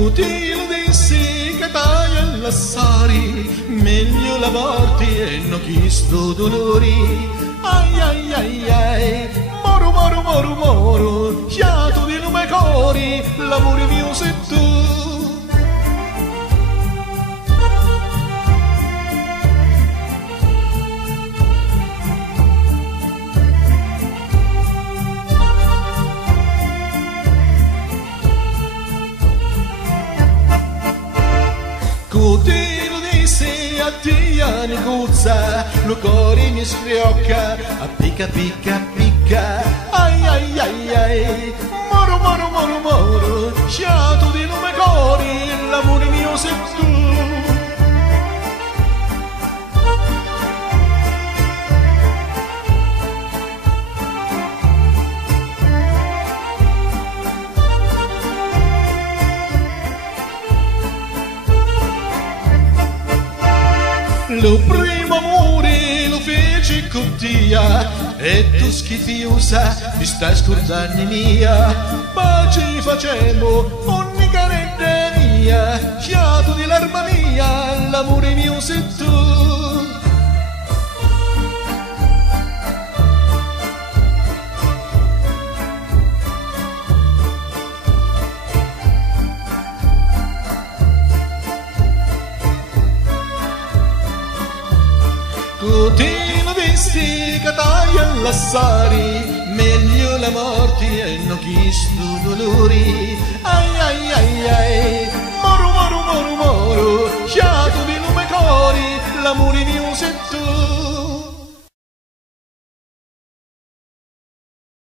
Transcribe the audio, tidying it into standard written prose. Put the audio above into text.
Tutti lo dissi che taglia l'assari, meglio la morte e non chisto dolori. Ai ai ai ai, moro moro moro moro, fiato di lume cori, l'amore mio sei tu. Tutti lo dissi a Dio ne guzza, lo cuore mi scriocca, a picca picca picca, ai ai ai ai, moro moro moro moro, sciato di lume cori, l'amore mio sei tu. Lo primo amore lo feci con Tia e tu schifiosa mi stai scordando mia. Pace facemmo ogni caretta mia, fiato di l'arma mia, l'amore mio sei tu. Tutti lo visti che taglia l'assari, meglio la morte e non chisto dolori.